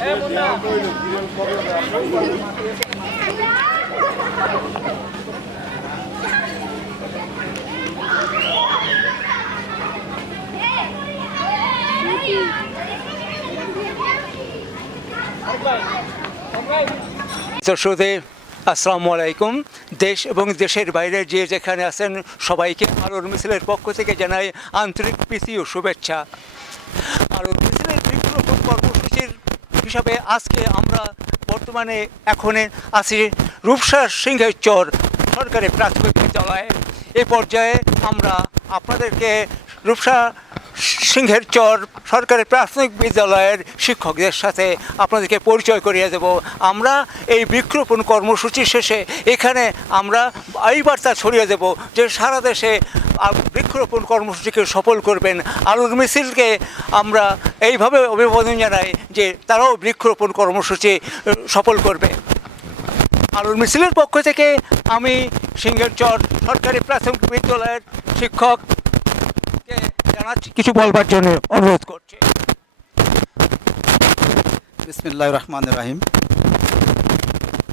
Hey, Munda. দর্শকদের, আসসালামু আলাইকুম। দেশ এবং দেশের বাইরে যে যেখানে আছেন, সবাইকে আলোর মিছিলের পক্ষ থেকে জানাই আন্তরিক প্রীতি ও শুভেচ্ছা। আলোর মিছিলের বৃক্ষরোপণ কর্মসূচির হিসাবে আজকে আমরা বর্তমানে এখন আছি রূপসা সিংহের চর সরকারি প্রাথমিক বিদ্যালয়ে। এ পর্যায়ে আমরা আপনাদেরকে রূপসা সিংহের চর সরকারি প্রাথমিক বিদ্যালয়ের শিক্ষকদের সাথে আপনাদেরকে পরিচয় করিয়ে দেব। আমরা এই বৃক্ষরোপণ কর্মসূচি শেষে এখানে আমরা এই বার্তা ছড়িয়ে দেব যে সারা দেশে বৃক্ষরোপণ কর্মসূচিকে সফল করবেন। আলুর মিছিলকে আমরা এইভাবে অভিবাদন জানাই যে তারাও বৃক্ষরোপণ কর্মসূচি সফল করবে। আলুর মিছিলের পক্ষ থেকে আমি সিংহের চর, সরকারি প্রাথমিক বিদ্যালয়ের শিক্ষককে জানাচ্ছি, কিছু বলবার জন্য অনুরোধ করছি। বিসমিল্লাহ রহমান রাহিম।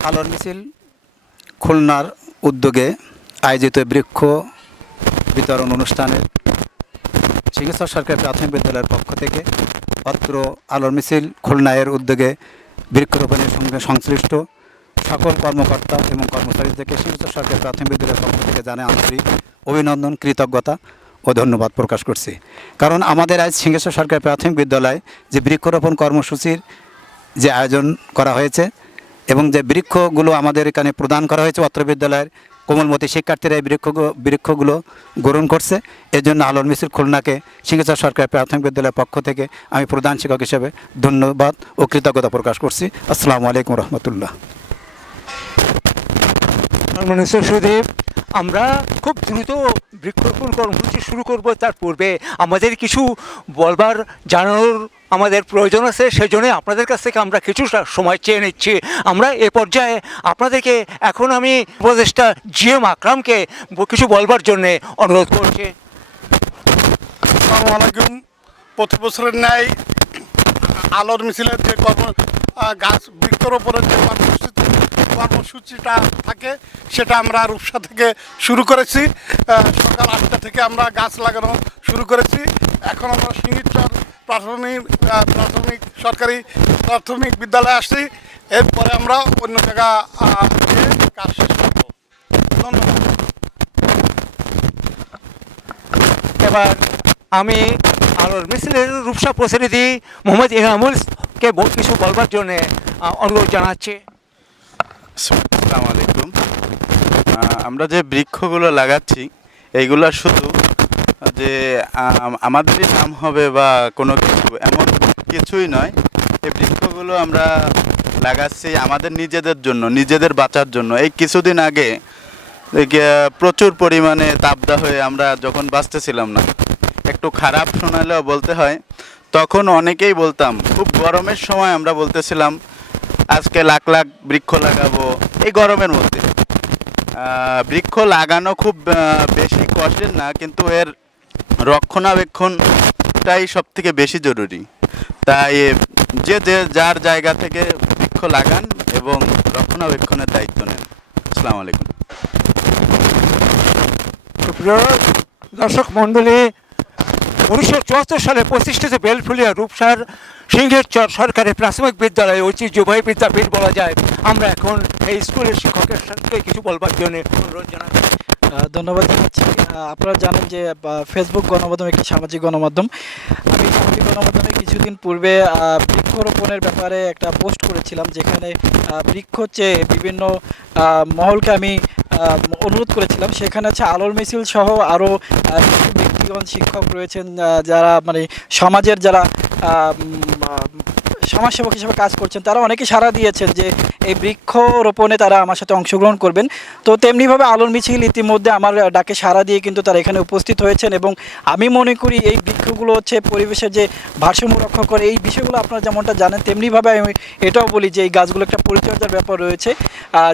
আলোর মিছিল খুলনার উদ্যোগে আয়োজিত বৃক্ষ বিতরণ অনুষ্ঠানে সিংহেশ্বর সরকারি প্রাথমিক বিদ্যালয়ের পক্ষ থেকে অত্র আলোর মিছিল খুলনায়ের উদ্যোগে বৃক্ষরোপণের সঙ্গে সংশ্লিষ্ট সকল কর্মকর্তা এবং কর্মচারীদেরকে সিংহেশ্বর সরকারি প্রাথমিক বিদ্যালয়ের পক্ষ থেকে জানাই আন্তরিক অভিনন্দন, কৃতজ্ঞতা। ও ধন্যবাদ প্রকাশ করছি। কারণ আমাদের আজ সিংহেশ্বর সরকার প্রাথমিক বিদ্যালয়ে যে বৃক্ষরোপণ কর্মসূচির যে আয়োজন করা হয়েছে এবং যে বৃক্ষগুলো আমাদের এখানে প্রদান করা হয়েছে, অত্র বিদ্যালয়ের কোমলমতি শিক্ষার্থীরা এই বৃক্ষ বৃক্ষগুলো গ্রহণ করছে। এর জন্য আলোর মিছিল খুলনাকে সিংহেশ্বর সরকারি প্রাথমিক বিদ্যালয়ের পক্ষ থেকে আমি প্রধান শিক্ষক হিসেবে ধন্যবাদ ও কৃতজ্ঞতা প্রকাশ করছি। আসসালামু আলাইকুম রহমতুল্লাহ। সুদেব আমরা খুব দ্রুত বৃক্ষরোপণ কর্মসূচি শুরু করব তার পূর্বে আমাদের কিছু বলবার জানানোর আমাদের প্রয়োজন আছে, সেজন্য আপনাদের কাছ থেকে আমরা কিছু সময় চেয়ে নিচ্ছি। আমরা এ পর্যায়ে আপনাদেরকে এখন আমি উপদেষ্টা জি এম আকরামকে কিছু বলবার জন্যে অনুরোধ করছি। আসসালামু আলাইকুম। প্রতি বছরের ন্যায় আলোর মিছিলের যে কর্ম গাছ বৃক্ষরোপণের যে কর্মসূচি কর্মসূচিটা থাকে, সেটা আমরা রূপসা থেকে শুরু করেছি। সকাল আটটা থেকে আমরা গাছ লাগানো শুরু করেছি। এখন আমরা সিঙ্গিরচর প্রাথমিক প্রাথমিক সরকারি প্রাথমিক বিদ্যালয়ে আসছি। এরপরে আমরা অন্য জায়গা কাজ শেষ করব। ধন্যবাদ। এবার আমি আলোর মিছিলের রূপসা প্রতিনিধি মোহাম্মদ ইনামুলকে কিছু বলবার জন্যে অনুরোধ জানাচ্ছি। আসসালামু আলাইকুম আমরা যে বৃক্ষগুলো লাগাচ্ছি, এইগুলো শুধু যে আমাদেরই নাম হবে বা কোনো কিছু, এমন কিছুই নয়। এই বৃক্ষগুলো আমরা লাগাচ্ছি আমাদের নিজেদের জন্য, নিজেদের বাঁচার জন্য। এই কিছুদিন আগে প্রচুর পরিমাণে তাপদা হয়ে আমরা যখন বাঁচতেছিলাম না, একটু খারাপ শোনালেও বলতে হয়, তখন অনেকেই বলতাম, খুব গরমের সময় আমরা বলতেছিলাম আজকে লাখ লাখ বৃক্ষ লাগাবো। এই গরমের মধ্যে। বৃক্ষ লাগানো খুব বেশি কষ্টের না, কিন্তু এর রক্ষণাবেক্ষণটাই সব থেকে বেশি জরুরি। তাই যে যে, যার জায়গা থেকে বৃক্ষ লাগান এবং রক্ষণাবেক্ষণের দায়িত্ব নেন। আসসালামু আলাইকুম। প্রিয় দর্শক মণ্ডলী উনিশশো চুয়াত্তর সালে প্রতিষ্ঠিত বেলফুলিয়া রূপসার সিংহের চর সরকারি প্রাথমিক বিদ্যালয়ে ঐতিহ্যবাহী বিদ্যাপীঠ বলা যায়। আমরা এখন এই স্কুলের শিক্ষকের সাথে কিছু বলবার জন্য অনুরোধ জানাচ্ছি। ধন্যবাদ জানাচ্ছি। আপনারা জানেন যে ফেসবুক গণমাধ্যম একটি সামাজিক গণমাধ্যম। আমি সামাজিক গণমাধ্যমে কিছুদিন পূর্বে বৃক্ষরোপণের ব্যাপারে একটা পোস্ট করেছিলাম যেখানে বৃক্ষ চেয়ে বিভিন্ন মহলকে আমি অনুরোধ করেছিলাম। সেখানে হচ্ছে আলোর মিছিল সহ আরও কিছু শিক্ষক রয়েছেন যারা মানে সমাজের যারা সমাজসেবক হিসেবে কাজ করছেন, তারা অনেকে সাড়া দিয়েছেন যে এই বৃক্ষ রোপণে তারা আমার সাথে অংশগ্রহণ করবেন। তো তেমনিভাবে আলোর মিছিল ইতিমধ্যে আমার ডাকে সাড়া দিয়ে কিন্তু তারা এখানে উপস্থিত হয়েছেন এবং আমি মনে করি এই বৃক্ষগুলো হচ্ছে পরিবেশের যে ভারসাম্য রক্ষা করে এই বিষয়গুলো আপনারা যেমনটা জানেন তেমনিভাবে আমি এটাও বলি যে এই গাছগুলো একটা পরিচর্যার ব্যাপার রয়েছে।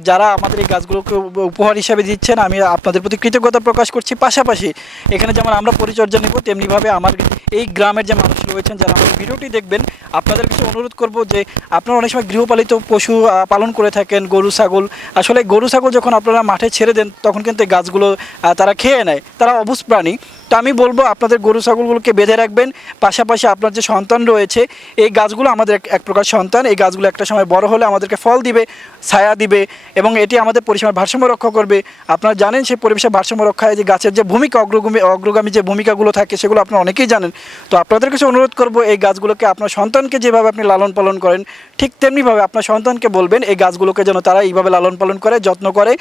যারা আমাদের এই গাছগুলোকে উপ- উপহার হিসাবে দিচ্ছেন আমি আপনাদের প্রতি কৃতজ্ঞতা প্রকাশ করছি। পাশাপাশি এখানে যেমন আমরা পরিচর্যা নিব তেমনিভাবে আমার এই গ্রামের যে মানুষ রয়েছেন যারা আমার ভিডিওটি দেখবেন আপনাদের কাছে অনুরোধ করব যে আপনারা অনেক সময় গৃহপালিত পশু আহ, পালন করে থাকেন গরু, ছাগল। আসলে গরু, ছাগল যখন আপনারা মাঠে ছেড়ে দেন, তখন কিন্তু গাছগুলো তারা খেয়ে নেয়। তারা অবুজ প্রাণী। তো আমি বলব, আপনাদের গরু, ছাগলগুলোকে বেঁধে রাখবেন। পাশাপাশি আপনার যে সন্তান রয়েছে, এই গাছগুলো আমাদের এক- প্রকার সন্তান। এই গাছগুলো একটা সময় বড় হলে আমাদেরকে ফল দিবে, ছায়া দিবে এবং এটি আমাদের পরিসীমার ভারসাম্য রক্ষা করবে। আপনারা জানেন, সেই পরিবেশের ভারসাম্য রক্ষায় যে গাছের যে ভূমিকা, অগ্রগামী অগ্রগামী যে ভূমিকাগুলো থাকে, সেগুলো আপনারা অনেকেই জানেন। তো আপনাদের কাছে অনুরোধ করব, এই গাছগুলোকে আপনার সন্তানকে যেভাবে আপনি লালন পালন করেন, ঠিক তেমনিভাবে আপনার সন্তানকে বলবেন এই গাছগুলোকে যেন তারা এইভাবে লালন পালন করে, যত্ন করে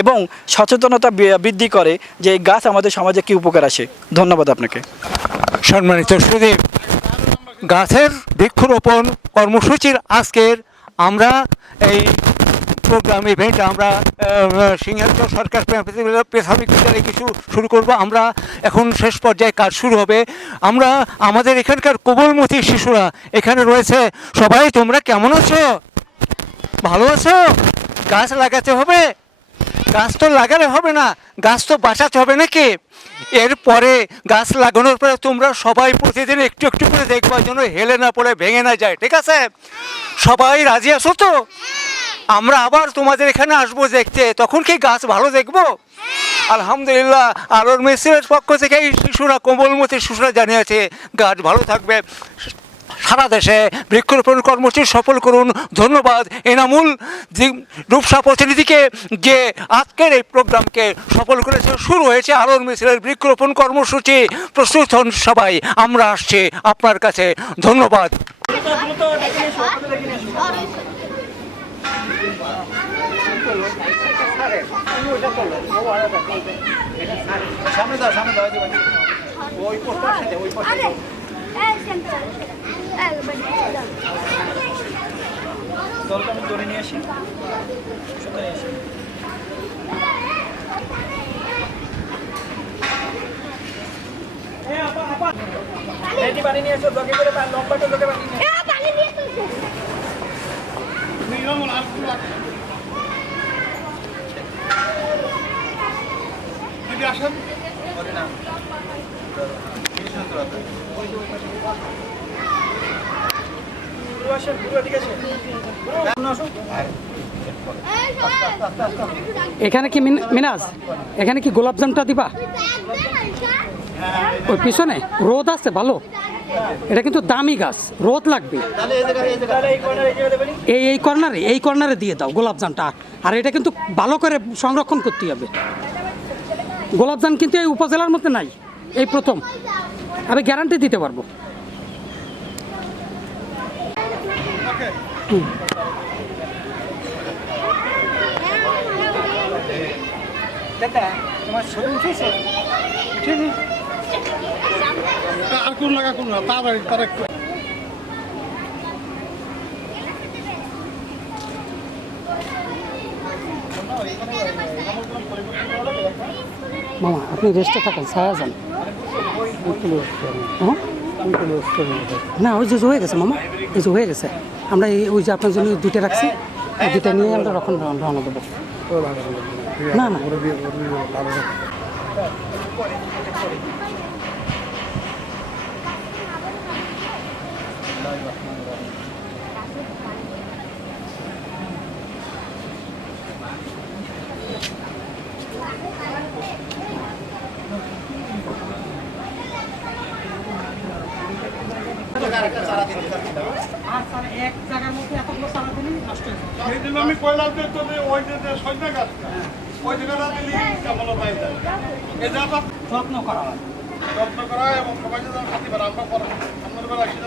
এবং সচেতনতা বৃদ্ধি করে যে এই গাছ আমাদের সমাজে কী উপকার আসে। ধন্যবাদ আপনাকে। সম্মানিত সুদীপ, গাছের বৃক্ষরোপণ কর্মসূচির আজকের আমরা এই প্রোগ্রাম ইভেন্ট আমরা সিংহাচল সরকার প্রাথমিক বিদ্যালয়ে কিছু শুরু করব। আমরা এখন শেষ পর্যায়ে কাজ শুরু হবে। আমরা, আমাদের এখানকার কোমলমতি শিশুরা এখানে রয়েছে। সবাই, তোমরা কেমন আছো? ভালো আছো? গাছ লাগাতে হবে? গাছ তো লাগালে হবে না, গাছ তো বাঁচাতে হবে নাকি? এরপরে গাছ লাগানোর পরে তোমরা সবাই প্রতিদিন একটু একটু করে দেখবা যেন হেলে না পড়ে, ভেঙে না যায়, ঠিক আছে? সবাই রাজি আছো তো? আমরা আবার তোমাদের এখানে আসব দেখতে, তখন কি গাছ ভালো দেখব? আলহামদুলিল্লাহ, আলোর মিস্ত্রির পক্ষ থেকে এই শিশুরা, কোমলমতি শিশুরা জানিয়েছে, গাছ ভালো থাকবে। সারা দেশে বৃক্ষরোপণ কর্মসূচি সফল করুন। ধন্যবাদ। এনামুল রূপসা প্রতিনিধিকে যে আজকের এই প্রোগ্রামকে সফল করেছে, শুরু হয়েছে আলোর মিছিলের বৃক্ষরোপণ কর্মসূচি। প্রস্তুত হন সবাই, আমরা আসছি আপনার কাছে। ধন্যবাদ। দলটা আমি ধরে নিয়ে আসি পানি নিয়ে এসো দকে করে লম্বাটা দকে পানি নিয়ে দিদি আসেন গুরু আসেন গুরু এদিকে আসেন। গুরু আসুন এখানে কি মিন- মিনাজ এখানে কি গোলাপজামটা দিবা? ওই পিছনে? রোদ আছে, ভালো। এটা কিন্তু দামি গাছ, রোদ লাগবে। এই এই কর্নারে এই কর্নারে দিয়ে দাও গোলাপজামটা আর এটা কিন্তু ভালো করে সংরক্ষণ করতে হবে। গোলাপজাম কিন্তু এই উপজেলার মধ্যে নাই, এই প্রথম। আমি গ্যারান্টি দিতে পারব। তোমার আর কোন লাগা কোন তাড়াতাড়ি তার একটু মামা আপনি রেস্টে থাকেন ছায়া যান? না ওই যে যে হয়ে গেছে মামা। এই যে হয়ে গেছে। আমরা এই ওই যে আপনার জন্য দুইটা রাখছি দুইটা নিয়ে আমরা রক্ষণ রওনা দেবো। না না এক জায়গার মধ্যে এতগুলো চারা দিলেই নষ্ট হয়ে যাবে সেই যে ওই যে যে গাছটা ওই জায়গাটা দিলি কেমন পাই যায়। এই জায়গাটা যত্ন করা হয়। যত্ন করা হয় এবং সবাই যেন খাতে পারে আমরা পরে আপনার বেলা যেন